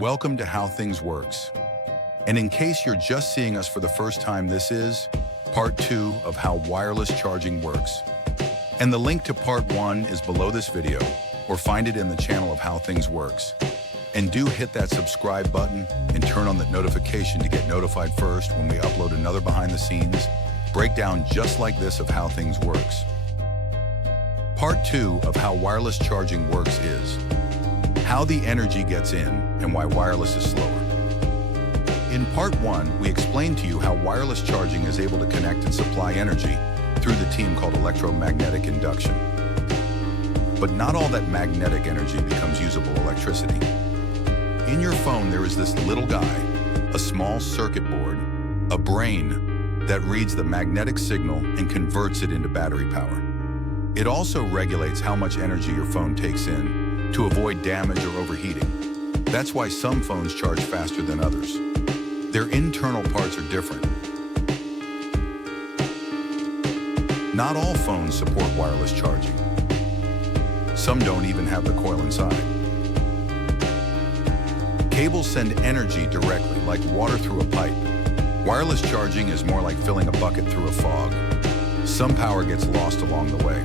Welcome to How Things Works. And in case you're just seeing us for the first time, this is part 2 of how wireless charging works. And the link to part 1 is below this video, or find it in the channel of How Things Works. And do hit that subscribe button and turn on that notification to get notified first when we upload another behind the scenes breakdown just like this of how things works. Part 2 of how wireless charging works is how the energy gets in and why wireless is slower. In part 1, we explained to you how wireless charging is able to connect and supply energy through the team called Electromagnetic Induction. But not all that magnetic energy becomes usable electricity. In your phone, there is this little guy, a small circuit board, a brain that reads the magnetic signal and converts it into battery power. It also regulates how much energy your phone takes in to avoid damage or overheating. That's why some phones charge faster than others. Their internal parts are different. Not all phones support wireless charging. Some don't even have the coil inside. Cables send energy directly, like water through a pipe. Wireless charging is more like filling a bucket through a fog. Some power gets lost along the way.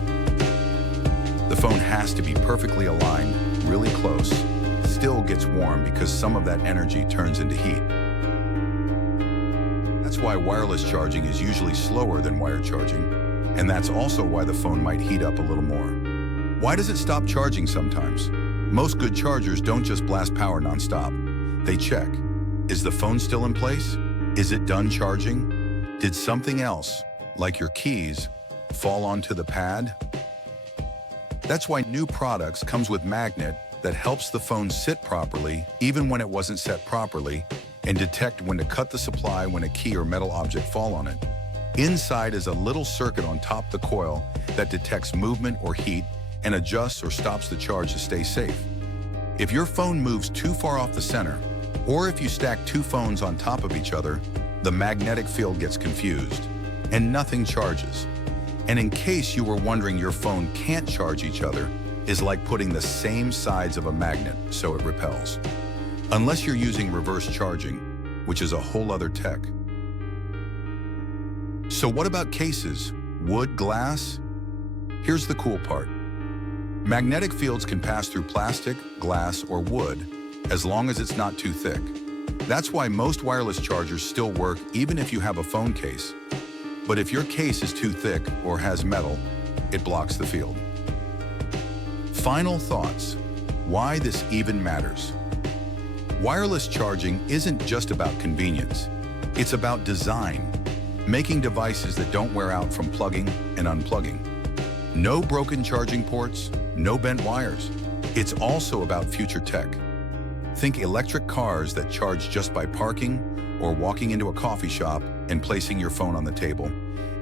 The phone has to be perfectly aligned, really close, still gets warm because some of that energy turns into heat. That's why wireless charging is usually slower than wired charging, and that's also why the phone might heat up a little more. Why does it stop charging sometimes? Most good chargers don't just blast power nonstop. They check. Is the phone still in place? Is it done charging? Did something else, like your keys, fall onto the pad? That's why new products comes with magnet that helps the phone sit properly even when it wasn't set properly, and detect when to cut the supply when a key or metal object fall on it. Inside is a little circuit on top the coil that detects movement or heat and adjusts or stops the charge to stay safe. If your phone moves too far off the center, or if you stack two phones on top of each other, the magnetic field gets confused and nothing charges. And in case you were wondering, your phone can't charge each other is like putting the same sides of a magnet so it repels. Unless you're using reverse charging, which is a whole other tech. So what about cases? Wood, glass? Here's the cool part. Magnetic fields can pass through plastic, glass, or wood as long as it's not too thick. That's why most wireless chargers still work even if you have a phone case. But if your case is too thick or has metal, it blocks the field. Final thoughts. Why this even matters. Wireless charging isn't just about convenience. It's about design, making devices that don't wear out from plugging and unplugging. No broken charging ports, no bent wires. It's also about future tech. Think electric cars that charge just by parking or walking into a coffee shop and placing your phone on the table,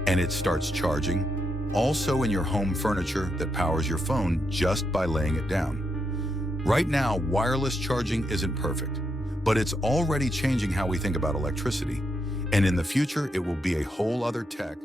and it starts charging. Also in your home furniture that powers your phone just by laying it down. Right now, wireless charging isn't perfect, but it's already changing how we think about electricity. And in the future, it will be a whole other tech